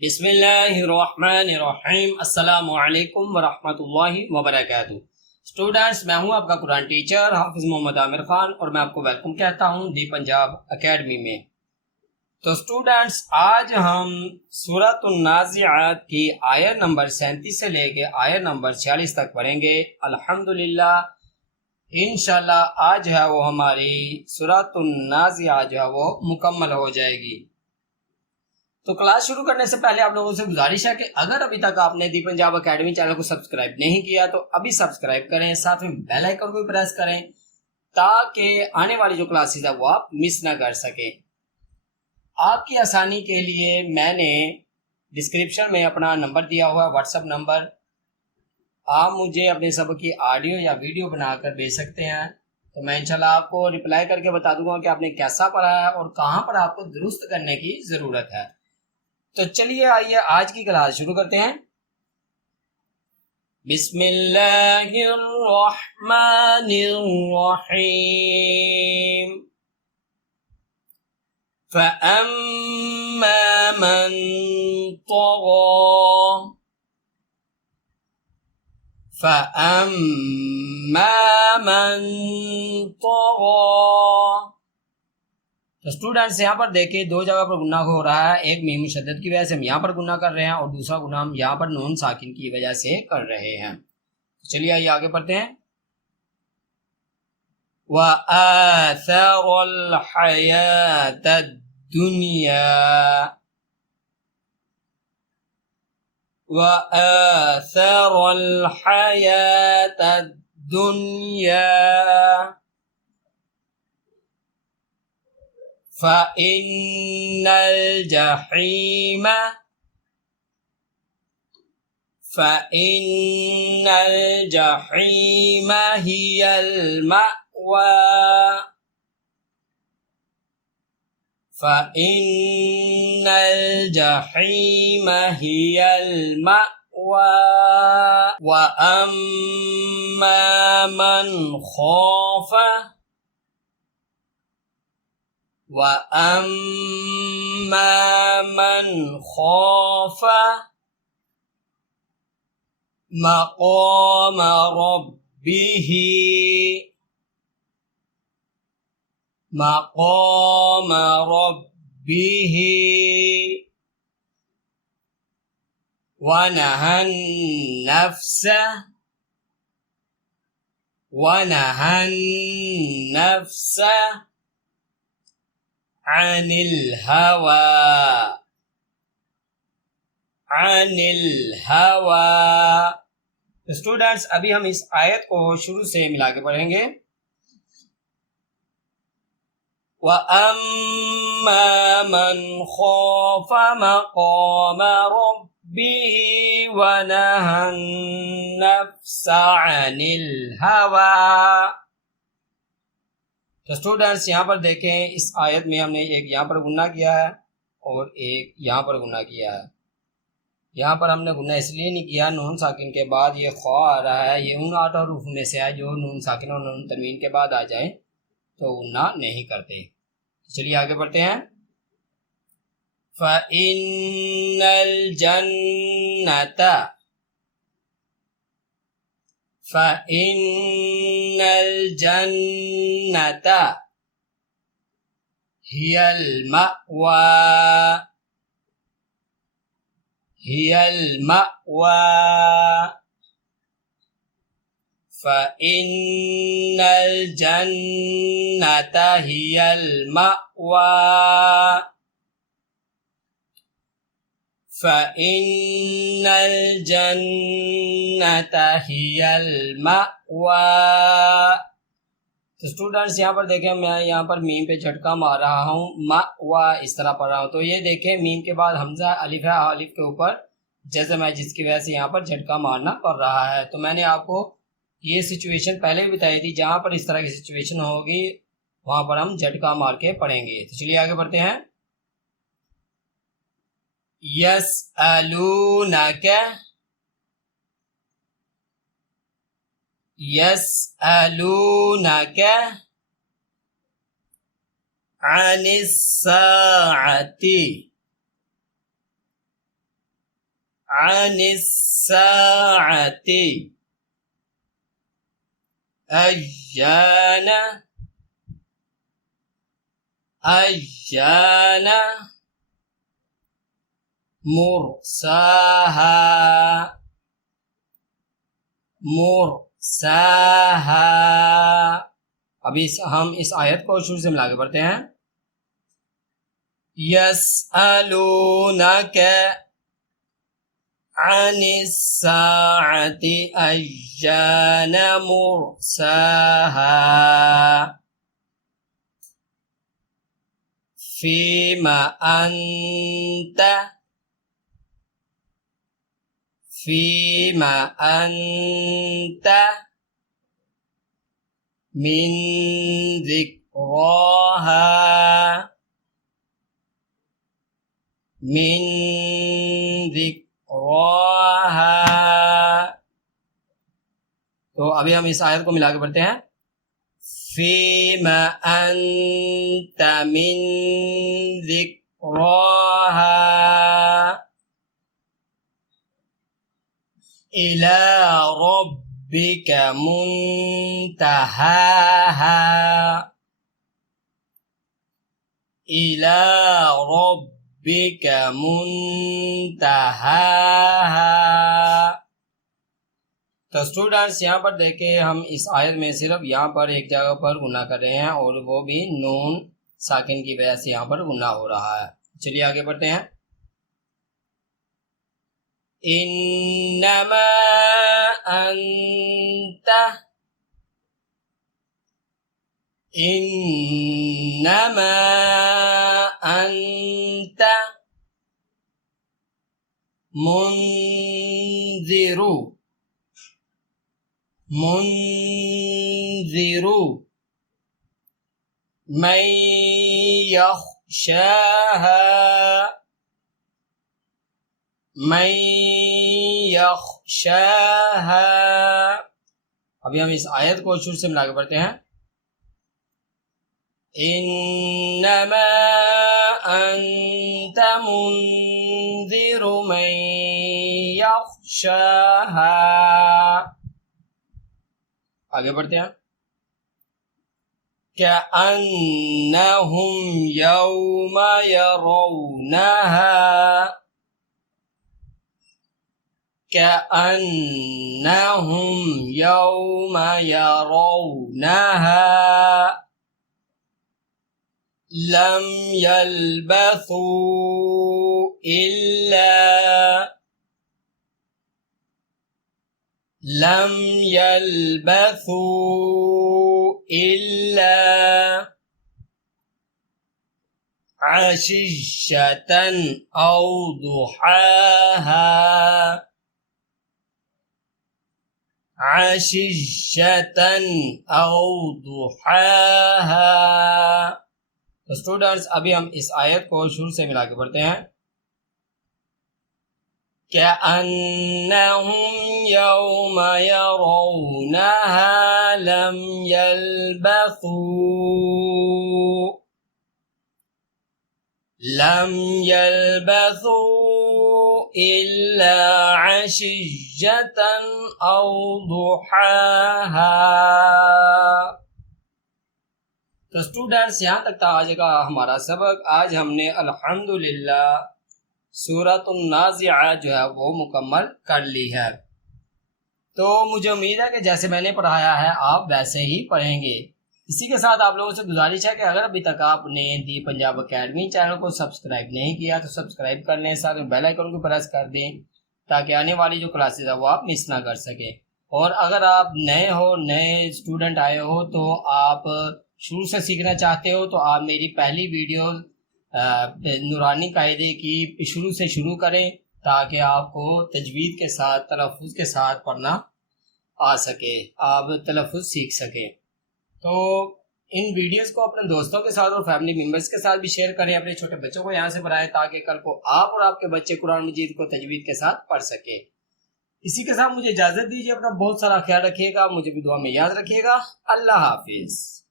बिस्मिल्लाहिर्रहमानिर्रहीम। अस्सलामु अलैकुम वरहमतुल्लाहि वबरकातुहू। स्टूडेंट्स, मैं हूं आपका कुरान टीचर हाफिज मोहम्मद आमिर खान और मैं आपको वेलकम कहता हूं दी पंजाब एकेडमी में। तो स्टूडेंट्स, आज हम सूरत अन-नाज़िआत की आयत नंबर 37 से लेके आयत नंबर 46 तक पढ़ेंगे। अल्हम्दुलिल्लाह, इंशाल्लाह आज जो है वो हमारी सूरत अन-नाज़िआत जो है वो मुकम्मल हो जाएगी। तो क्लास शुरू करने से पहले आप लोगों से गुजारिश है कि अगर अभी तक आपने दी पंजाब एकेडमी चैनल को सब्सक्राइब नहीं किया तो अभी सब्सक्राइब करें, साथ में बेल आइकन को भी प्रेस करें ताकि आने वाली जो क्लासेस है वो आप मिस ना कर सकें। आपकी आसानी के लिए मैंने डिस्क्रिप्शन में अपना नंबर दिया हुआ है, व्हाट्सएप नंबर। आप मुझे अपने सबक की ऑडियो या वीडियो बनाकर भेज सकते हैं, तो मैं इंशाल्लाह आपको रिप्लाई करके बता दूंगा कि आपने कैसा पढ़ा है और कहाँ पर आपको दुरुस्त करने की ज़रूरत है। तो चलिए आइए आज की क्लास शुरू करते हैं। बिस्मिल्लाहिर्रहमानिर्रहीम। फ़अम्मा मन तग़ा, फ़अम्मा मन तग़ा। तो स्टूडेंट्स, यहाँ पर देखिए दो जगह पर गुन्ना हो रहा है। एक मीम मुशद्दद की वजह से हम यहाँ पर गुन्ना कर रहे हैं और दूसरा गुन्ना हम यहाँ पर नून साकिन की वजह से कर रहे हैं। तो चलिए आइए आगे पढ़ते हैं। वआसरल हयातद दुनिया, वआसरल हयातद दुनिया फ़इन्नल जहीम, फ़इन्नल जहीम हियल मअवा, फ़इन्नल जहीम हियल मअवा। वअम्मा मन ख़ाफ़, वअम्मा मन ख़ाफ़ मक़ाम रब्बिही, मक़ाम रब्बिही वनहन नफ्स, वनहन नफ्स अनिल हवा, अनिल हवा। तो स्टूडेंट्स, अभी हम इस आयत को शुरू से मिला के पढ़ेंगे। वअम्मा मन ख़ाफ़ मक़ाम रब्बिही वनहन नफ्स अनिल हवा। तो स्टूडेंट्स, यहाँ पर देखें इस आयत में हमने एक यहाँ पर गुन्ना किया है और एक यहाँ पर गुन्ना किया है। यहाँ पर हमने गुन्ना इसलिए नहीं किया, नून साकिन के बाद ये ख्वा आ रहा है, ये उन 8 हरूफ में से है जो नून साकिन और नून तनवीन के बाद आ जाए तो गुन्ना नहीं करते। चलिए आगे बढ़ते हैं। फ़इन्नल जन्नता, फ़इन्नल जन्नता हियल मअवा, हियल मअवा, फ़इन्नल जन्नता हियल मअवा, फ़इन्नल जन्नता हियल मअवा। तो स्टूडेंट्स, यहाँ पर देखें मैं यहाँ पर मीम पे झटका मार रहा हूँ, मअवा इस तरह पढ़ रहा हूँ। तो ये देखें मीम के बाद हमजा अलिफ है, अलिफ के ऊपर जज़म है, जिसकी वजह से यहाँ पर झटका मारना पड़ रहा है। तो मैंने आपको ये सिचुएशन पहले भी बताई थी, जहाँ पर इस तरह की सिचुएशन होगी वहाँ पर हम झटका मार के पढ़ेंगे। तो चलिए आगे बढ़ते हैं। यसअलूनका, यसअलूनका अनिस्साअति عن الساعة أيان مرساها अभी हम इस आयत को शुरू से मिला के पढ़ते हैं। यस्अलूनक अनिस्साअति अय्यान मुर्साहा फीमा أنت من ذكراها तो अभी हम इस आयत को मिला के पढ़ते हैं। फीमा अंत मिन ज़िक्राहा इला रब्बिक मुंतहाहा इला रब्बिक मुंतहाहा। तो स्टूडेंट्स यहाँ पर देखें, हम इस आयत में सिर्फ यहाँ पर एक जगह पर गुना कर रहे हैं और वो भी नून साकिन की वजह से यहाँ पर गुना हो रहा है। चलिए आगे बढ़ते हैं। इन्नमा अंत मुंज़िरु मन यख्शाहा। अभी हम इस आयत को शुरू से मिला के पढ़ते हैं। इन्नमा अंत मुंज़िरु मन यख्शाहा। आगे बढ़ते हैं। कअन्नहुम यौमा यरौनहा कअन्नहुम यौमा यरौनहा लम यल्बथू इल्ला अशिय्यतन औ दुहाहा तो स्टूडेंट्स अभी हम इस आयत को शुरू से मिला के पढ़ते हैं। कअन्नहुम यौमा यरौनहा लम यल्बथू इल्ला अशिय्यतन औ दुहाहा। तो स्टूडेंट्स यहाँ तक था आज का हमारा सबक। आज हमने अल्हम्दुलिल्लाह सूरत अन-नाज़िअत जो है वो मुकम्मल कर ली है। तो मुझे उम्मीद है कि जैसे मैंने पढ़ाया है आप वैसे ही पढ़ेंगे। इसी के साथ आप लोगों से गुजारिश है कि अगर अभी तक आपने दी पंजाब अकेडमी चैनल को सब्सक्राइब नहीं किया तो सब्सक्राइब कर लें, साथ में बेल आइकन को प्रेस कर दें ताकि आने वाली जो क्लासेस है वो आप मिस ना कर सकें। और अगर आप नए स्टूडेंट आए हो तो आप शुरू से सीखना चाहते हो तो आप मेरी पहली वीडियो नूरानी कायदे की शुरू से शुरू करें ताकि आपको तजवीद के साथ तलफ़ुज़ के साथ पढ़ना आ सके, आप तलफ़ुज़ सीख सकें। तो इन वीडियोस को अपने दोस्तों के साथ और फैमिली मेम्बर्स के साथ भी शेयर करें, अपने छोटे बच्चों को यहाँ से पढ़ाएं ताकि कल को आप और आपके बच्चे कुरान मजीद को तजवीद के साथ पढ़ सके। इसी के साथ मुझे इजाज़त दीजिए, अपना बहुत सारा ख्याल रखिएगा, मुझे भी दुआ में याद रखिएगा। अल्लाह हाफिज़।